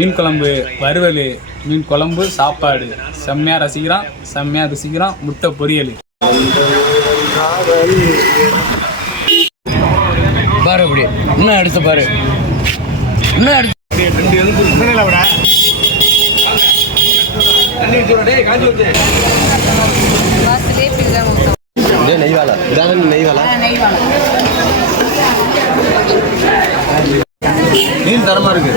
மீன் குழம்பு, வறுவல், மீன் குழம்பு, சாப்பாடு செம்மையாக ரசிக்கிறான், செம்மையாக ருசிக்கிறான். முட்டை பொரியல் பாரு அப்படி இன்னும் அடிச்சு பாரு இன்னும் அடிச்சு நெய்வாலா நெய்வாலா மீன் தரமா இருக்கு.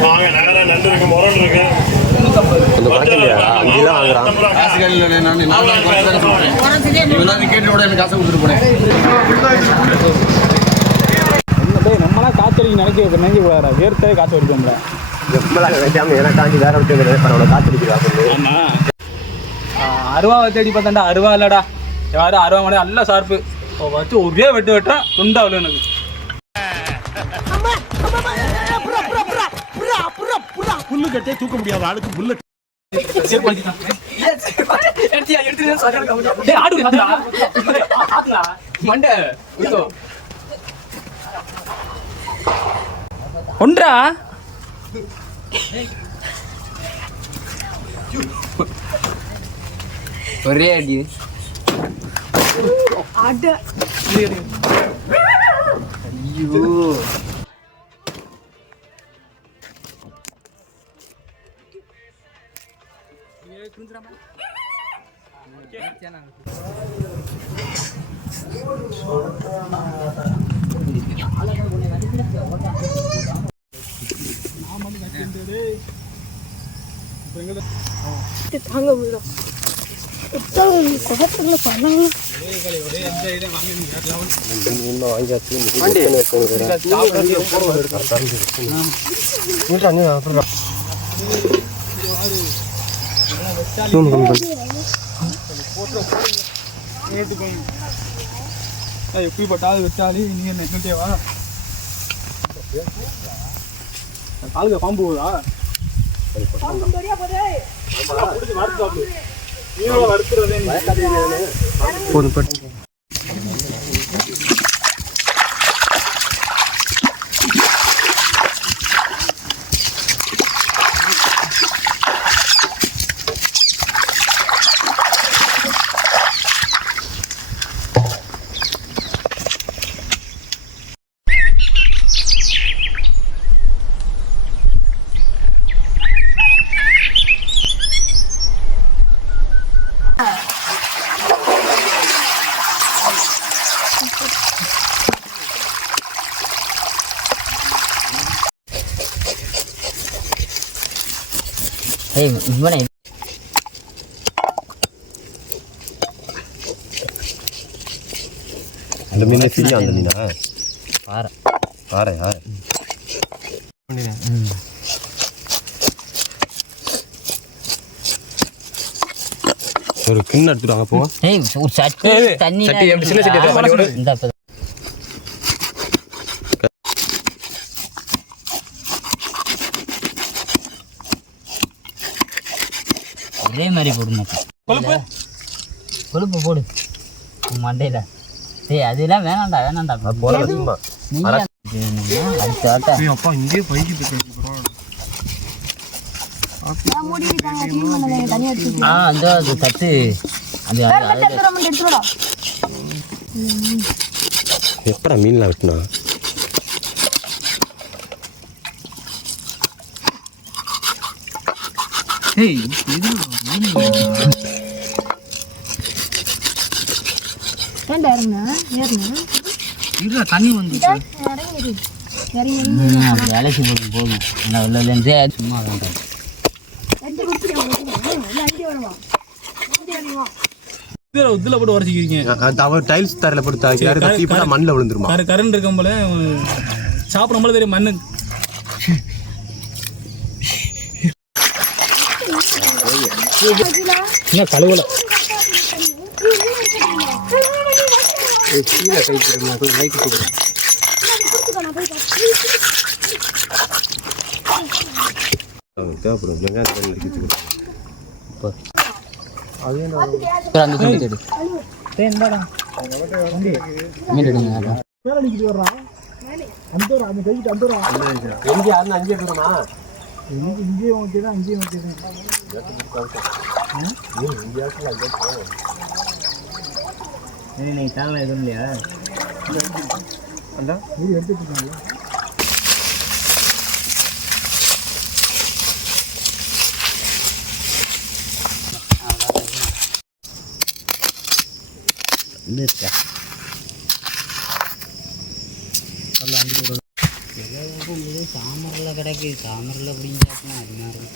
நம்மளாம் காத்தடிக்க நினைக்க கூடாதா? வேர்த்தே காற்று அடிப்போம்ல. அருவாவை தேடி பார்த்தாண்டா அருவா இல்லடா. யாரும் அருவா மாடே நல்ல ஷார்ப்பு வச்சு ஒரே வெட்டு வெட்டான் துண்டாவில் எனக்கு. புல்லு கட்டே தூக்க முடியாத ஆளுக்கு புல்லு ஒன்றா ஒரே அடி ஐயோ எப்படி பட்டாலும் வச்சாலே நீ என்ன என்னட்டேவா காலுக்கு பாம்பு போதா இவனை அந்த மீன் ஃப்ரீயா அந்த மீனா பாறை பாறை ஆ ஒரு கிண்ண எடுத்துட்டு வாங்க போங்க. ஒரு சட்டி தண்ணி சட்டி எப்படி சின்ன சட்டி எடுத்து பண்ணி விடு. இந்த ஒரே மாதிரி போடுங்க. கொழுப்பு கொழுப்பு போடு மண்டையில. டேய் அதெல்லாம் வேணாண்டா வேணாண்டா போல சும்மா அடுத்த ஆட்டா அப்பா இங்கே பைக்கிட்டு அந்த அது தட்டு அது எப்படா மீன்லாம் வெட்டினா தண்ணி வந்து வேலைக்கு போட்டு போதும் உள்ளே சும்மா வேண்டாம். இதுல போட்டு உரைச்சிக்கிறீங்க. டைல்ஸ் தரையில போட்டு மண்ணில் விழுந்துருமா? கரண்ட் இருக்கும் போல சாப்பிடும் போல தெரியும் மண்ணு. என்ன கழுவல தேவைப்படும் இங்கேயும் ஓகே தான், இங்கேயும் ஓகே தான். நீங்கள் தாங்க எதுவும் இல்லையா? அதான் இது எடுத்துட்டு இருக்காங்களா? இன்னும் இருக்கா? சாமரில் கிடைக்கு, சாமரில் பிடிஞ்சாச்சுன்னா அது மாதிரி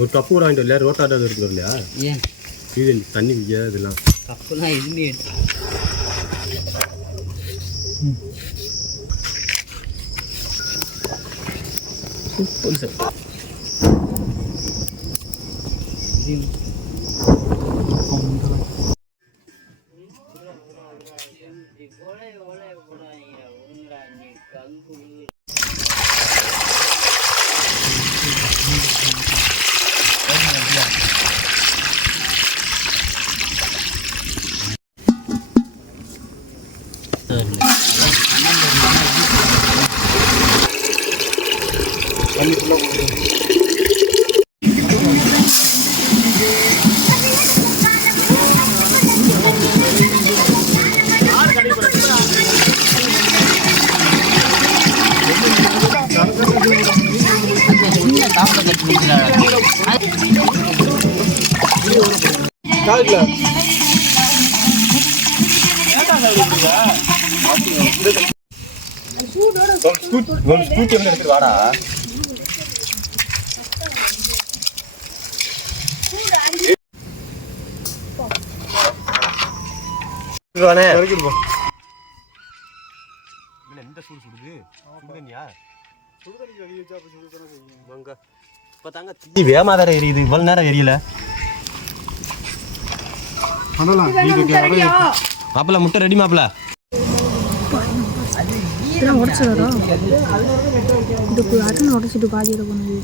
ஒரு கப்பு கூட வாங்கிட்டு வரலையா? ரோட்டாட்டம் எடுத்து வரலையா? ஏன் இது தண்ணி விஜயா இதெல்லாம் கப்புனா எதுவுமே எடுத்து சூப்பர் சார். ஸ்கூட்டி வந்து எடுத்துட்டு வாடா. எந்த சூடு சுடுது? சுடுதண்ணியா? இப்போ தாங்க தீ வேகமாக வேற எரியுது, இவ்வளோ நேரம் எரியல. மாப்பிள்ள முட்டை ரெடி மாப்பிள்ள. உடச்சிடறா இதுக்கு அட்டன் உடச்சிட்டு பாதியில் போனது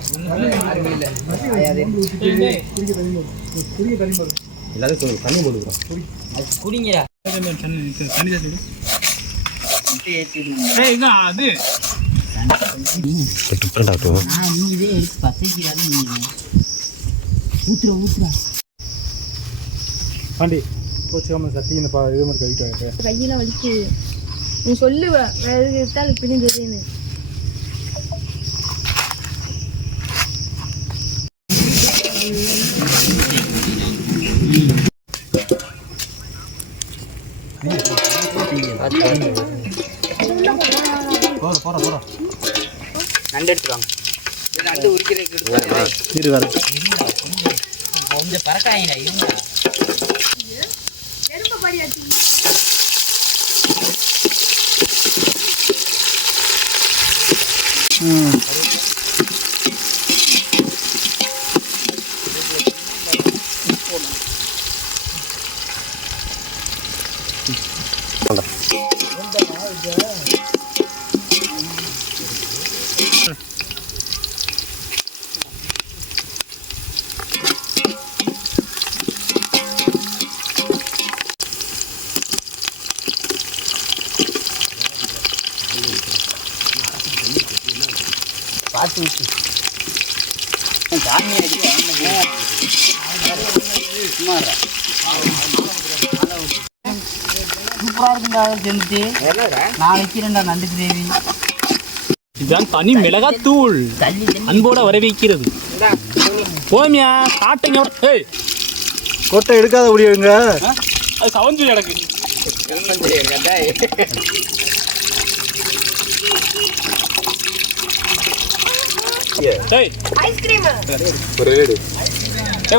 எல்லாரும் தண்ணி போட்டுக்கிறோம். குடிங்கடா. தண்ணி அது நீங்களே எடுத்து பசைக்கிறாரு. ஊத்துறா ஊத்துறா பாண்டி கோச்சிக்காம சட்டி இந்த இது மாதிரி கழிட்டு கையெல்லாம் வலிக்கு. நீ சொல்லுவ வேற எது எடுத்தாலும் இப்படி தெரியுன்னு. போற நண்டு எடுத்துருவாங்க. நண்டு உரிக்கிறதுக்கு இரு வர கொஞ்சம் பறக்காயிடா இருங்க. பார்த்து விட்டு சாமி சூப்பராக இருக்குண்டா செஞ்சுட்டு. நான் வைக்கிறேன்டா நண்டு கிரேவி. இதுதான் தனி மிளகாத்தூள் அன்போட வரவேற்கிறது. போமியா காட்டுங்க. ஏய் கொட்டை எடுக்காத முடியுங்க. அது சவஞ்சு எனக்கு ஒரு இலையடு.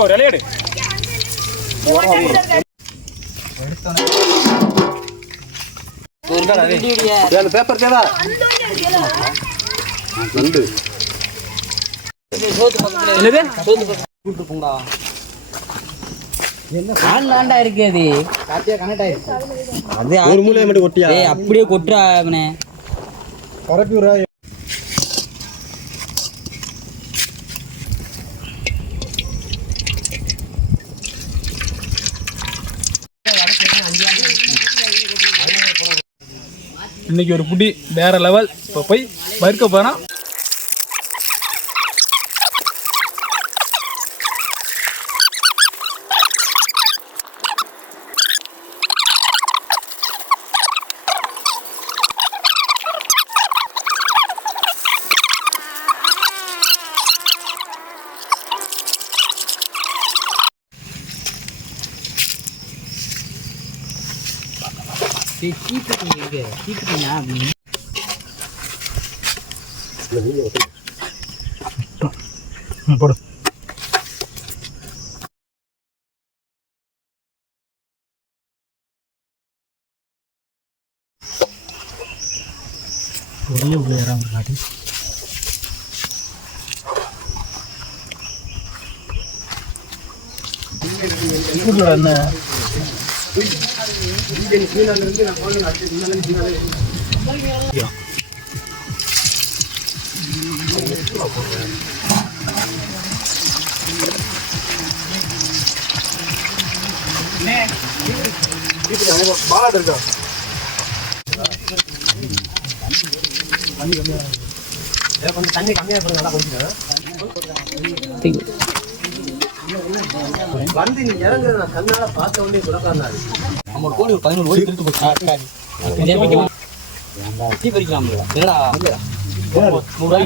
ஒரு இலையடு. பேப்பர் தேவா நண்டு ஆன்லாண்டா இருக்கு. அது ஒரு மூலையை மட்டும் கொட்டியா? அப்படியே கொட்டுறா அவனே. பரப்பி விடுறா. இன்னைக்கு ஒரு புடி வேற லெவல். இப்போ போய் வறுக்க போறோம். போடு. ஒரே உள்ள இறங்க என்ன கொஞ்சம் தண்ணி கம்மியாக போடுங்க, நல்லா குடிச்சுங்க. வந்து நீ இறங்குறது நான் கண்ணால பார்த்த உடனே குலக்காரனாரு. நம்ம கோடி ஒரு 11 கோடி திருட்டு போச்சு. டீ பறிக்கலாம் என்னடா 100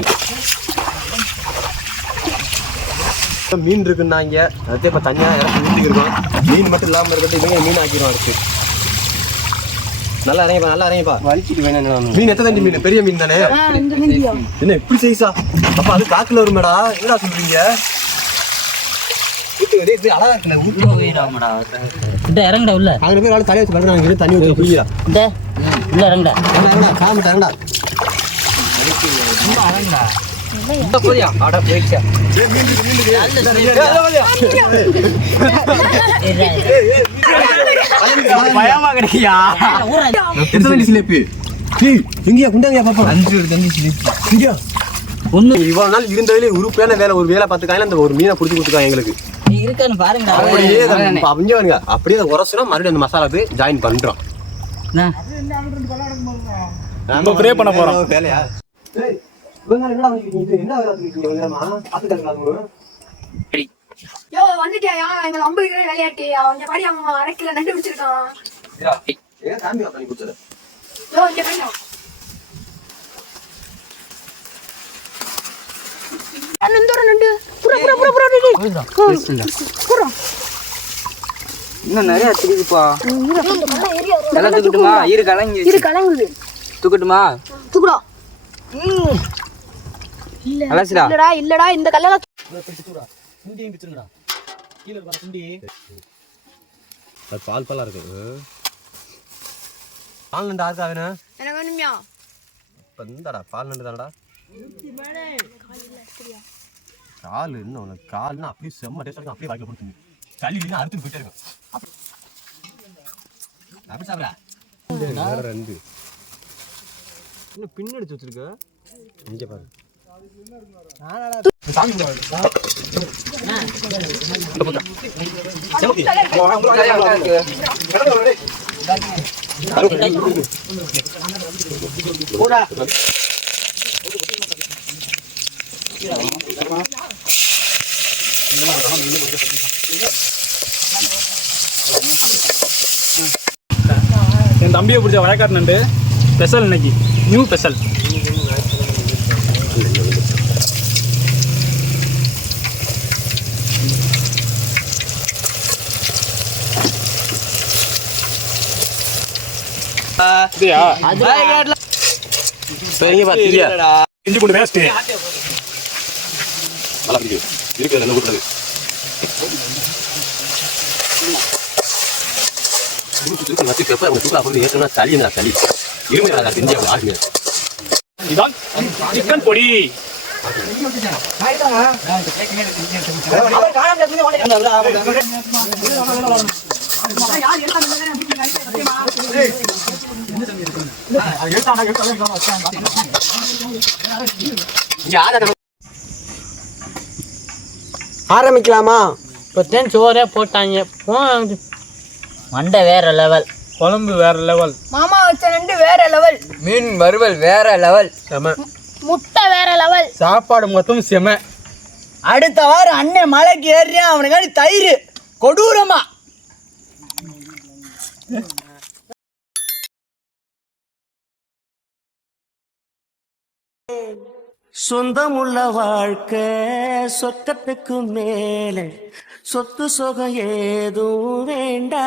மீன் இருக்குன்னாங்க, அதே இப்போ தனியாக இறக்கி ஊற்றிக்கிருக்கோம். மீன் மட்டும் இல்லாமல் இருக்கிறது இவங்க மீன் ஆக்கிடுவோம் அடுத்து. நல்லா இறங்கிப்பா, நல்லா இறங்கிப்பா. வலிச்சிட்டு வேணும். மீன் எத்தனை தண்டி மீன்? பெரிய மீன் தானே? என்ன இப்படி சைஸா? அப்ப அது காக்குல வருமேடா, என்னடா சொல்றீங்க? அழகா இருக்குல்ல, இறங்கடா உள்ள. அங்கே போய் அவளை தலையை வச்சு பண்றாங்க, தண்ணி ஊற்றி குடிக்கிறா. உள்ள இறங்கடா. காமிட்டா இறங்கடா. பயமா கிடைக்கியா? இவ்வளவு நாள் இருந்ததுல உருப்பையான வேலை, ஒரு வேலை பார்த்துக்காங்க, அந்த ஒரு மீனை பிடிச்சி கொடுத்துருக்காங்க எங்களுக்கு. இருக்கான்னு பாருங்க. அப்படியே அப்படியே உரசுனா மறுபடியும் அந்த மசாலாக்கு ஜாயின் பண்றோம். நம்ம ப்ரே பண்ண போறோம். வேலையா? யோ வந்துட்டியா? எங்களை 50 கிலோ விளையாட்டு அவங்க பாடி அவன் அரைக்கில நண்டு பிடிச்சிருக்கான். யோ இங்க பண்ணா நண்டு புற புற புற புற புற இன்னும் நிறைய தெரியுதுப்பா. எல்லாம் தூக்கட்டுமா? இரு கலங்குது. தூக்கட்டுமா? தூக்குடா. அலசிடா. இல்லடா இந்த கல்ல பால் பாலா இருக்கு. பால் நண்டு யாருக்கா வேணும்? எனக்கு வேணுமியா? இப்ப இந்தாடா பால் நண்டு தானடா. கால் என்ன உனக்கு? கால்னா அப்படியே செம்ம டேஸ்ட், அப்படியே வாய்க்கு போட்டு சளி இல்லைன்னா அறுத்து போயிட்டே இருக்கும். அப்படி சாப்பிடா. ரெண்டு இன்னும் பின் எடுத்து வச்சிருக்க. இங்க பாரு. என் தம்பியை பிடிச்ச வயக்காட்டு நண்டு ஸ்பெஷல், இன்னைக்கு நியூ ஸ்பெஷல். இஞ்சி பூண்டு வேஸ்ட் நல்லா இருக்கு. இருக்கு நல்ல கூடாது. இதான் சிக்கன் பொடி. ஆரம்பிக்கலாமா? இப்போதான் சோறே போட்டாங்க. மண்டை வேற லெவல், குழம்பு வேற லெவல், மாமா வச்ச நண்டு வேற லெவல், மீன் வறுவல் வேற லெவல், செம முட்டை வேற லெவல், சாப்பாடு மொத்தம் செம. அடுத்த வாரம் அண்ணன் மலைக்கு ஏறியா அவனுக்காண்டி தயிர் கொடூரமா. சொந்தமுள்ள வாழ்க்கை சொர்க்கத்துக்கு மேலே சொத்து சுகம் ஏதும் வேண்டாம்.